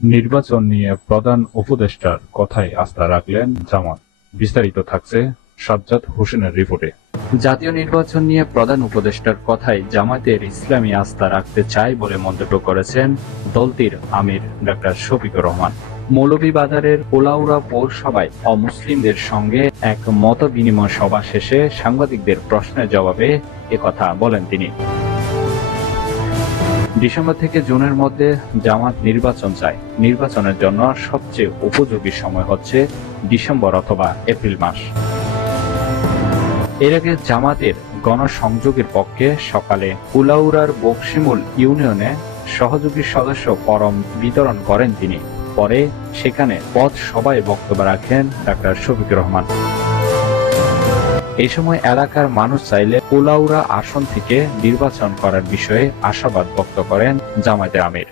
নির্বাচন নিয়ে প্রধান উপদেষ্টার কথায় আস্থা রাখলেন জামাত। বিস্তারিত থাকছে সাজ্জাদ হোসেনের রিপোর্টে। জাতীয় নির্বাচন নিয়ে প্রধান উপদেষ্টার কথায় জামায়াতের ইসলামী আস্থা রাখতে চায় বলে মন্তব্য করেছেন দলটির আমির ডক্টর শফিকুর রহমান। মৌলভীবাজারের পোলাউড়া পৌরসভায় অমুসলিমদের সঙ্গে এক মত বিনিময় সভা শেষে সাংবাদিকদের প্রশ্নের জবাবে একথা বলেন তিনি। ডিসেম্বর থেকে জুনের মধ্যে জামাত নির্বাচন চায়। নির্বাচনের জন্য সবচেয়ে উপযোগী সময় হচ্ছে ডিসেম্বর অথবা এপ্রিল মাস। এর আগে জামাতের গণসংযোগের পক্ষে সকালে কুলাউড়ার বকশিমুল ইউনিয়নে সহযোগী সদস্য ফরম বিতরণ করেন তিনি। পরে সেখানে পথ সভায় বক্তব্য রাখেন ডক্টর শফিকুর রহমান। এই সময় এলাকার মানুষ চাইলে কুলাউড়া আসন থেকে নির্বাচন করার বিষয়ে আশাবাদ ব্যক্ত করেন জামায়াতের আমির।